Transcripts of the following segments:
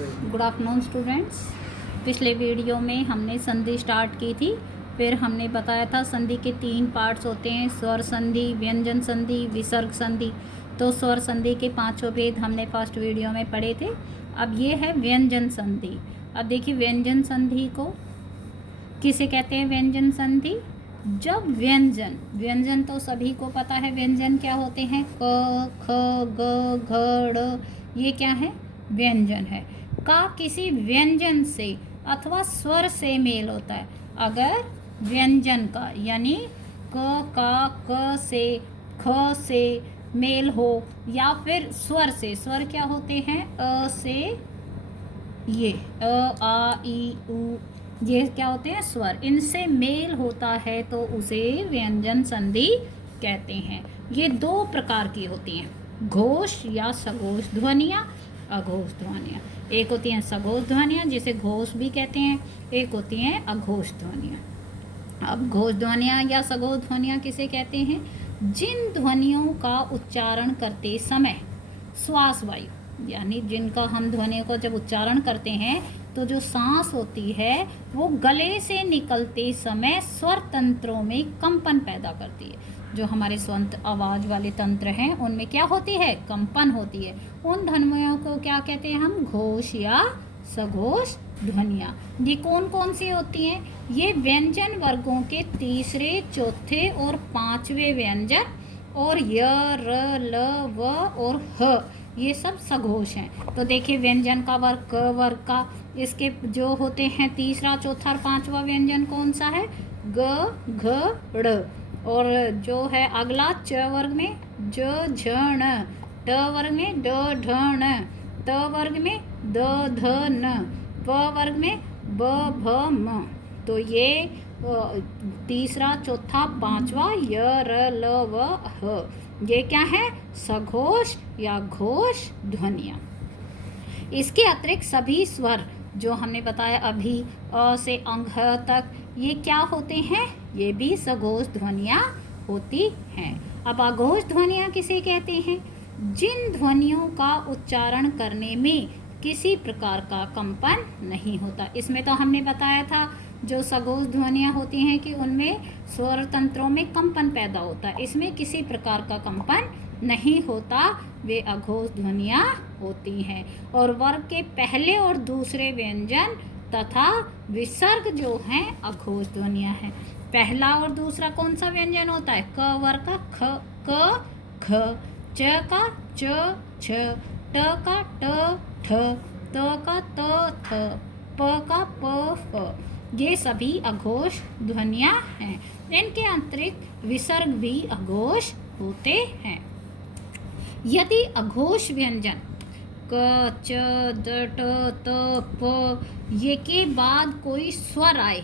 Good afternoon students. पिछले video में हमने संधि स्टार्ट की थी। फिर हमने बताया था संधि के 3 पार्ट्स होते हैं, स्वर संधि, व्यंजन संधि, विसर्ग संधि। तो स्वर संधि के 5 भेद हमने फर्स्ट वीडियो में पढ़े थे। अब ये है व्यंजन संधि। अब देखिए व्यंजन संधि को किसे कहते हैं? व्यंजन संधि जब व्यंजन तो सभी को पता है व्यंजन क्या होते हैं, क, ख, ग, घ, ड़, ये क्या है? व्यंजन है। का किसी व्यंजन से अथवा स्वर से मेल होता है। अगर व्यंजन का यानी क, का, क से, ख से मेल हो या फिर स्वर से, स्वर क्या होते हैं? अ से ये अ, आ, ई, उ, ये क्या होते हैं? स्वर। इनसे मेल होता है तो उसे व्यंजन संधि कहते हैं। ये 2 प्रकार की होती हैं, घोष या सघोष ध्वनियाँ, अघोष ध्वनियाँ। एक होती हैं सघोष ध्वनियाँ जिसे घोष भी कहते हैं, एक होती हैं अघोष ध्वनियाँ। अब घोष ध्वनियाँ या सघोष ध्वनियाँ किसे कहते हैं? जिन ध्वनियों का उच्चारण करते समय श्वास वायु यानी जिनका हम ध्वनियों को जब उच्चारण करते हैं तो जो सांस होती है वो गले से निकलते समय स्वर तंत्रों में कंपन पैदा करती है। जो हमारे स्वर आवाज़ वाले तंत्र हैं उनमें क्या होती है? कंपन होती है। उन ध्वनियों को क्या कहते हैं हम? घोष या सघोष ध्वनियाँ। ये कौन कौन सी होती हैं? ये व्यंजन वर्गों के तीसरे, चौथे और 5वें व्यंजन और य, र, ल, व और ह, ये सब सघोष हैं। तो देखिए व्यंजन का वर्ग क वर्ग का, इसके जो होते हैं तीसरा, चौथा और 5वां व्यंजन कौन सा है? ग, घ, ड़। और जो है अगला च वर्ग में ज, झ, ण, ट वर्ग में ड, ढ, ण, त वर्ग में द, ध, न, प वर्ग में ब, भ, म। तो ये तीसरा, चौथा, 5वां य, र, ल, व, ह, ये क्या है? सघोष या घोष ध्वनियाँ। इसके अतिरिक्त सभी स्वर जो हमने बताया अभी अ से अंग तक, ये क्या होते हैं? ये भी सघोष ध्वनियाँ होती हैं। अब अघोष ध्वनियाँ किसे कहते हैं? जिन ध्वनियों का उच्चारण करने में किसी प्रकार का कंपन नहीं होता। इसमें तो हमने बताया था जो सघोष ध्वनियाँ होती हैं कि उनमें स्वर तंत्रों में कंपन पैदा होता है, इसमें किसी प्रकार का कंपन नहीं होता, वे अघोष ध्वनियाँ होती हैं। और वर्ग के पहले और दूसरे व्यंजन तथा विसर्ग जो हैं अघोष ध्वनियाँ हैं। पहला और दूसरा कौन सा व्यंजन होता है? क वर्ग का ख, क, ख, च का च, छ, ट का ट, ठ, त का त, थ, प का प, फ, ये सभी अघोष ध्वनियाँ हैं। इनके अतिरिक्त विसर्ग भी अघोष होते हैं। यदि अघोष व्यंजन क, च, द, ट, त, प ये के बाद कोई स्वर आए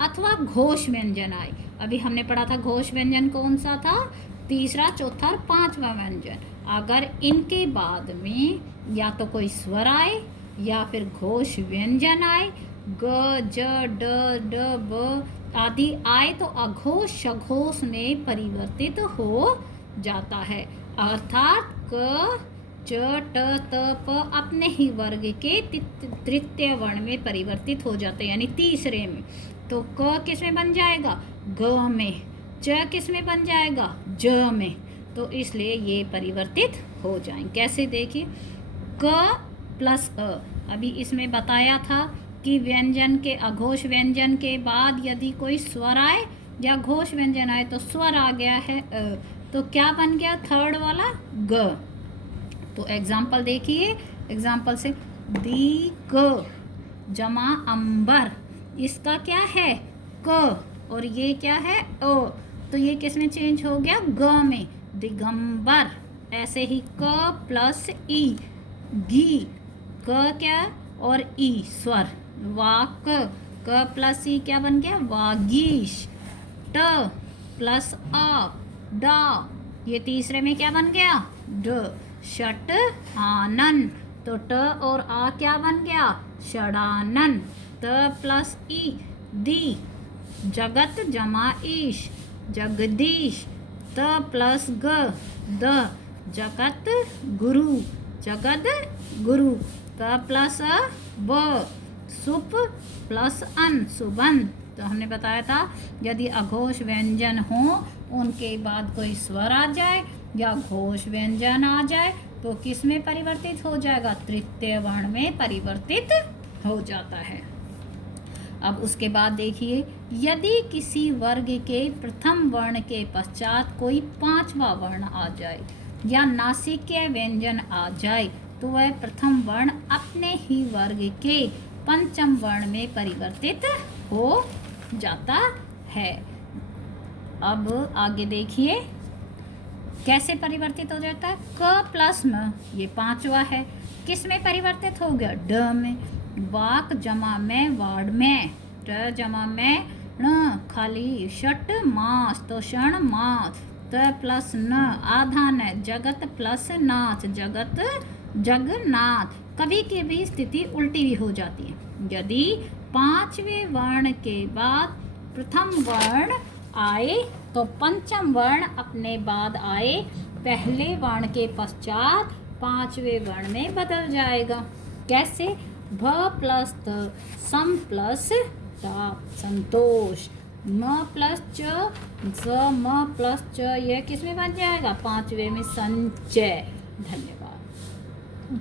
अथवा घोष व्यंजन आए, अभी हमने पढ़ा था घोष व्यंजन कौन सा था? तीसरा, चौथा और 5वां व्यंजन। अगर इनके बाद में या तो कोई स्वर आए या फिर घोष व्यंजन आए, ग, ज, ड, ड, ब आदि आए तो अघोष सघोष में परिवर्तित हो जाता है। अर्थात क, च, ट, त, प अपने ही वर्ग के तृतीय वर्ण में परिवर्तित हो जाते हैं, यानी तीसरे में। तो क किस में बन जाएगा? ग में। च किस में बन जाएगा? ज में। तो इसलिए ये परिवर्तित हो जाएंगे। कैसे? देखिए क प्लस अ, अभी इसमें बताया था कि व्यंजन के अघोष व्यंजन के बाद यदि कोई स्वर आए या घोष व्यंजन आए तो स्वर आ गया है अ, तो क्या बन गया? थर्ड वाला ग। तो एग्जाम्पल देखिए, एग्जाम्पल से क जमा अंबर, इसका क्या है? क, और ये क्या है? ओ, तो ये किस में चेंज हो गया? ग में। दिगंबर। ऐसे ही क प्लस ई, गी, क क्या और ई स्वर, वाक, क प्लस ई क्या बन गया? वागीश। ट प्लस आ, डा, ये तीसरे में क्या बन गया? ड, षट आनन। तो ट और आ क्या बन गया? षडानन। त प्लस ई, दी, जगत जमा ईश, जगदीश। त प्लस ग, द, जगत गुरु, जगद गुरु। क प्लस ब, सुप प्लस अन, सुबन। तो हमने बताया था यदि अघोष व्यंजन हो उनके बाद कोई स्वर आ जाए या घोष व्यंजन आ जाए तो किस में परिवर्तित हो जाएगा? तृतीय वर्ण में परिवर्तित हो जाता है। अब उसके बाद देखिए, यदि किसी वर्ग के प्रथम वर्ण के पश्चात कोई पांचवा वर्ण आ जाए या नासिकीय व्यंजन आ जाए तो वह प्रथम वर्ण अपने ही वर्ग के पंचम वर्ण में परिवर्तित हो जाता है। अब आगे देखिए कैसे परिवर्तित हो जाता है। क प्लस म, ये पांचवा है, किस में परिवर्तित हो गया? ड में। वाक जमा में, वार्ड में। ट जमा में ण, खाली षट मास, तो क्षण मास। त प्लस न, आधान है, जगत प्लस नाथ, जगत जगन्नाथ। कभी की भी स्थिति उल्टी भी हो जाती है। यदि पांचवें वर्ण के बाद प्रथम वर्ण आए तो पंचम वर्ण अपने बाद आए पहले वर्ण के पश्चात पांचवें वर्ण में बदल जाएगा। कैसे? भ प्लस त, सम प्लस ता, संतोष। म प्लस च, ज म प्लस च, यह किस में बन जाएगा? पांचवें में संचय। धन्यवाद।